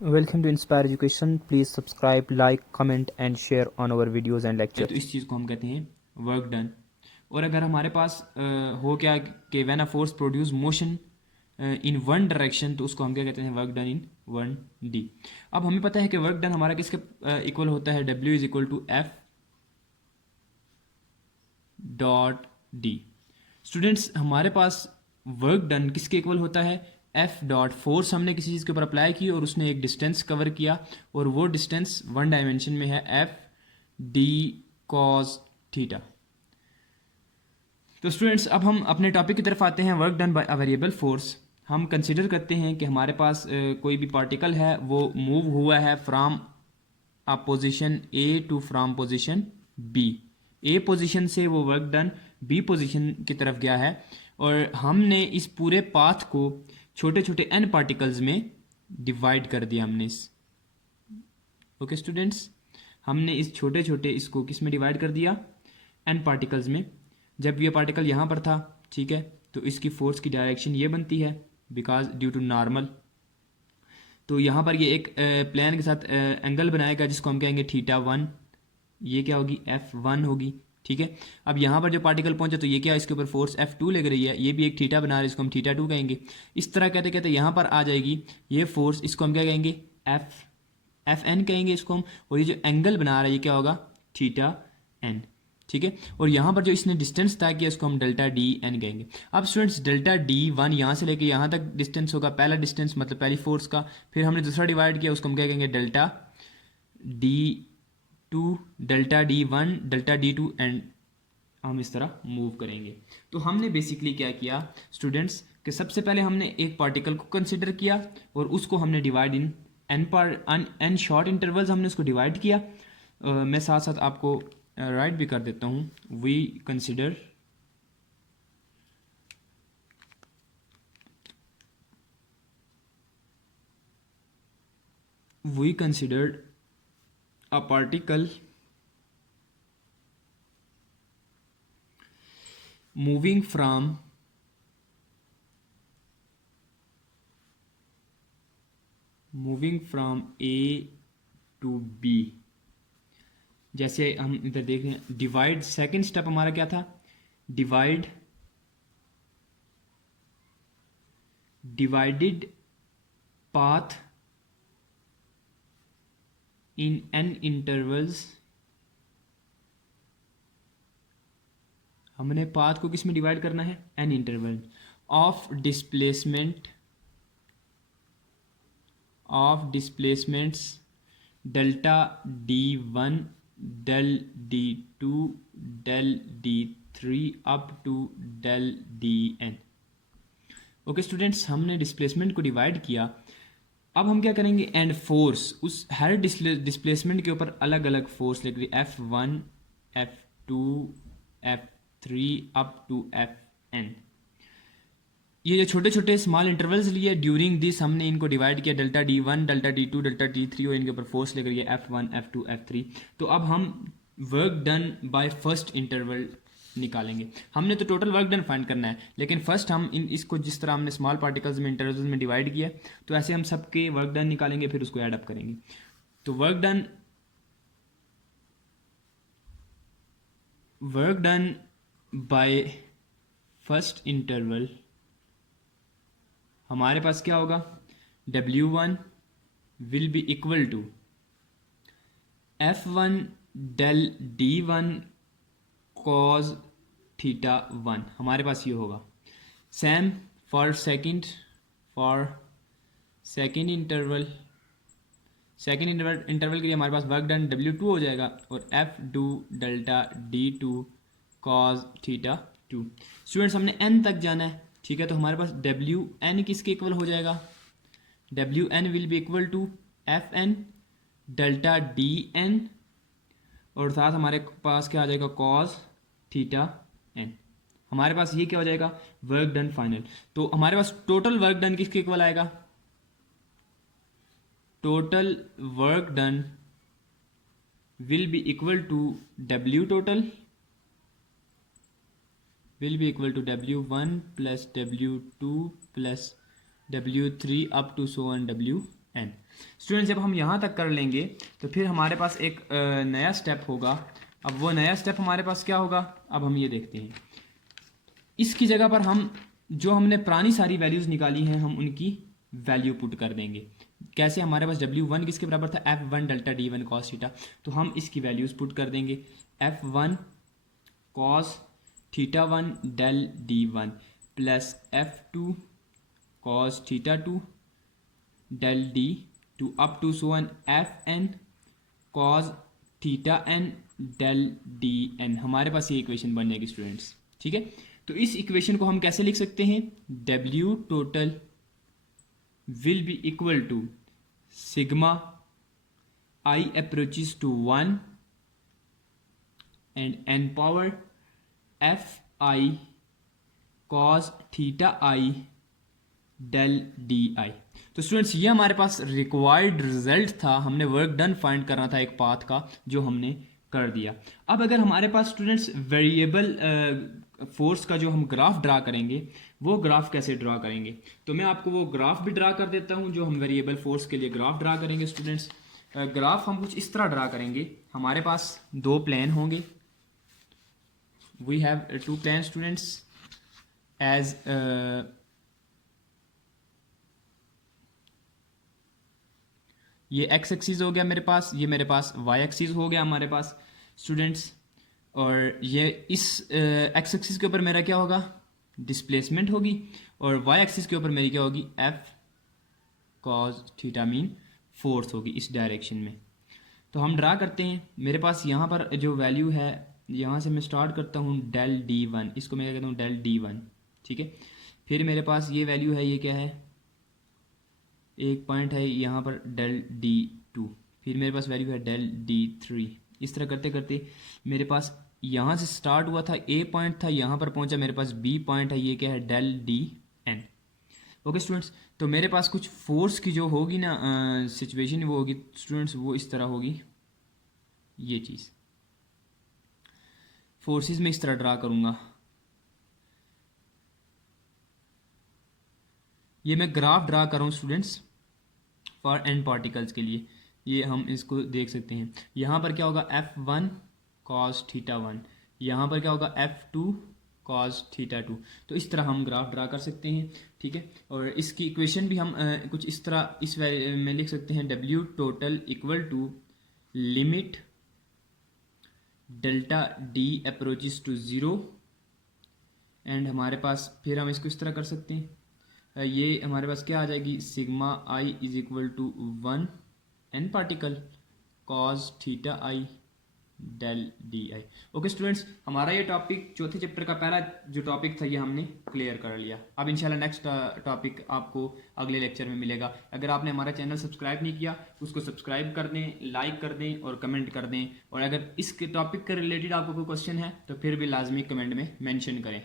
Welcome to Inspire Education. Please subscribe, like, comment and share on our videos and तो lectures. इस चीज़ को हम कहते हैं वर्क डन। और अगर हमारे पास हो क्या कि when a force produce motion in one direction, तो उसको हम क्या कहते हैं, work done in one D. अब हमें पता है कि वर्क डन हमारा किसके इक्वल होता है, W is equal to F dot D. Students, हमारे पास वर्क डन किसके इक्वल होता है, एफ डॉट फोर्स हमने किसी चीज़ के ऊपर अप्लाई की और उसने एक डिस्टेंस कवर किया और वो डिस्टेंस वन डायमेंशन में है, एफ डी कॉस थीटा। तो स्टूडेंट्स, अब हम अपने टॉपिक की तरफ आते हैं, work done bye a variable force. हम कंसिडर करते हैं कि हमारे पास कोई भी पार्टिकल है, वो मूव हुआ है from a position A to from position B. A position से वो वर्क डन बी पोजीशन की तरफ गया है और हमने इस पूरे पाथ को छोटे छोटे एन पार्टिकल्स में डिवाइड कर दिया हमने इस। ओके स्टूडेंट्स, हमने इस छोटे छोटे इसको किस में डिवाइड कर दिया, एन पार्टिकल्स में। जब ये पार्टिकल यहाँ पर था, ठीक है, तो इसकी फोर्स की डायरेक्शन ये बनती है बिकॉज ड्यू टू नॉर्मल। तो यहाँ पर ये एक प्लेन के साथ एंगल बनाएगा जिसको हम कहेंगे थीटा वन। ये क्या होगी, एफ वन होगी, ठीक है। अब यहाँ पर जो पार्टिकल पहुंचा तो ये क्या, इसके ऊपर फोर्स एफ टू लग रही है, ये भी एक थीटा बना रहा है, इसको हम थीटा टू कहेंगे। इस तरह कहते कहते यहाँ पर आ जाएगी ये फोर्स, इसको हम क्या कहेंगे, एफ एफ एन कहेंगे इसको हम। और ये जो एंगल बना रहा है ये क्या होगा, थीटा एन, ठीक है। और यहाँ पर जो इसने डिस्टेंस तय किया इसको हम डेल्टा डी एन कहेंगे। अब स्टूडेंट्स, डेल्टा डी वन यहाँ से लेके यहाँ तक डिस्टेंस होगा, पहला डिस्टेंस मतलब पहली फोर्स का। फिर हमने दूसरा डिवाइड किया, उसको हम क्या कहेंगे, delta D two, delta D one, delta D two, and हम इस तरह मूव करेंगे। तो हमने बेसिकली क्या किया स्टूडेंट्स, कि सबसे पहले हमने एक पार्टिकल को कंसिडर किया और उसको हमने divide in an short intervals हमने उसको डिवाइड किया। मैं साथ साथ आपको राइट भी कर देता हूँ, we consider we considered a particle moving from A to B। जैसे हम इधर देखें, डिवाइड, सेकंड स्टेप हमारा क्या था, divided path in N intervals. हमने पाथ को किस में डिवाइड करना है, N interval of displacements delta D one, del D two, del D three up to del D N. Okay students, हमने डिस्प्लेसमेंट को डिवाइड किया। अब हम क्या करेंगे, एंड फोर्स, उस हर डिस्प्लेसमेंट के ऊपर अलग अलग फोर्स लग रही, F one, F two, F three up to F N. ये जो छोटे छोटे स्मॉल इंटरवल्स लिए ड्यूरिंग दिस, हमने इनको डिवाइड किया, delta D one, delta D two, delta D three, और इनके ऊपर फोर्स लेकर ये F one, F two, F three. तो अब हम work done by first interval निकालेंगे। हमने तो टोटल वर्क डन फाइंड करना है, लेकिन फर्स्ट हम इसको जिस तरह हमने स्मॉल पार्टिकल्स में इंटरवल्स में डिवाइड किया, तो ऐसे हम सबके वर्क डन निकालेंगे, फिर उसको ऐड अप करेंगे। तो work done by first interval हमारे पास क्या होगा, W1 will be equal to F1 del D1 cos theta one. हमारे पास ये होगा। सेम फॉर सेकंड इंटरवल के लिए हमारे पास वर्क डन W2 हो जाएगा और F2 delta D2 cos theta two. Students, हमने n तक जाना है, ठीक है, तो हमारे पास डब्ल्यू एन किसके इक्वल हो जाएगा, W N will be equal to F N delta D N, और साथ हमारे पास क्या आ जाएगा, कॉस थीटा एन। हमारे पास ये क्या हो जाएगा, वर्क डन फाइनल। तो हमारे पास टोटल वर्क डन किसके इक्वल आएगा, total work done will be equal to W total will be equal to W1 plus W2 plus W3 up to so on Wn। N. Student जब हम यहाँ तक कर लेंगे तो फिर हमारे पास एक नया स्टेप होगा। अब वो नया स्टेप हमारे पास क्या होगा, अब हम ये देखते हैं। इसकी जगह पर हम जो हमने पुरानी सारी वैल्यूज़ निकाली हैं हम उनकी वैल्यू पुट कर देंगे। कैसे, हमारे पास W1 किसके बराबर था, F1 delta D1 cos theta, तो हम इसकी वैल्यूज़ पुट कर देंगे। F1 cos theta 1 del D1 plus F2 cos theta 2 del D2 up to so N Fn cos theta n del Dn। हमारे पास ये इक्वेशन बन जाएगी स्टूडेंट्स, ठीक है। तो इस इक्वेशन को हम कैसे लिख सकते हैं, W total will be equal to sigma I approaches to 1 and n power Fi cos theta I del DI। तो स्टूडेंट्स ये हमारे पास रिक्वायर्ड रिजल्ट था, हमने वर्क डन फाइंड करना था एक पाथ का, जो हमने कर दिया। अब अगर हमारे पास स्टूडेंट्स वेरिएबल फोर्स का जो हम ग्राफ ड्रा करेंगे, वो ग्राफ कैसे ड्रा करेंगे, तो मैं आपको वो ग्राफ भी ड्रा कर देता हूँ जो हम वेरिएबल फोर्स के लिए ग्राफ ड्रा करेंगे। स्टूडेंट्स ग्राफ हम कुछ इस तरह ड्रा करेंगे, हमारे पास दो प्लेन होंगे, we have two plane students as ये एक्स एक्सिस हो गया मेरे पास, ये मेरे पास वाई एक्सिस हो गया हमारे पास स्टूडेंट्स, और ये इस एक्स एक्सिस के ऊपर मेरा क्या होगा, डिस्प्लेसमेंट होगी, और वाई एक्सिस के ऊपर मेरी क्या होगी, F cos theta mean force होगी इस डायरेक्शन में। तो हम ड्रा करते हैं, मेरे पास यहाँ पर जो वैल्यू है, यहाँ से मैं स्टार्ट करता हूँ डेल D1, इसको मैं क्या कहता हूँ डेल D1, ठीक है। फिर मेरे पास ये वैल्यू है, ये क्या है, एक पॉइंट है यहाँ पर डेल D2, फिर मेरे पास वैल्यू है डेल D3। इस तरह करते करते मेरे पास यहाँ से स्टार्ट हुआ था, A पॉइंट था, यहाँ पर पहुँचा मेरे पास B पॉइंट है, ये क्या है डेल DN। ओके स्टूडेंट्स, तो मेरे पास कुछ फोर्स की जो होगी ना सिचुएशन, वो होगी स्टूडेंट्स, वो इस तरह होगी, ये चीज़ फोर्सेस में इस तरह ड्रा करूँगा। ये मैं ग्राफ ड्रा कर रहा हूँ स्टूडेंट्स फॉर एन पार्टिकल्स के लिए, ये हम इसको देख सकते हैं। यहाँ पर क्या होगा, F1 कॉस थीटा 1, यहाँ पर क्या होगा F2 कॉस थीटा 2। तो इस तरह हम ग्राफ ड्रा कर सकते हैं, ठीक है। और इसकी इक्वेशन भी हम कुछ इस तरह इस में लिख सकते हैं, W total equal to limit delta D approaches to 0, and हमारे पास फिर हम इसको इस तरह कर सकते हैं, ये हमारे पास क्या आ जाएगी, sigma I is equal to 1 N particle cos theta I del DI। Okay students, हमारा ये टॉपिक चौथे चैप्टर का पहला जो टॉपिक था ये हमने क्लियर कर लिया। अब इंशाल्लाह नेक्स्ट टॉपिक आपको अगले लेक्चर में मिलेगा। अगर आपने हमारा चैनल सब्सक्राइब नहीं किया उसको सब्सक्राइब कर दें, लाइक कर दें और कमेंट कर दें, और अगर इसके टॉपिक के रिलेटेड आपको कोई क्वेश्चन है तो फिर भी लाजमी कमेंट में मेंशन करें।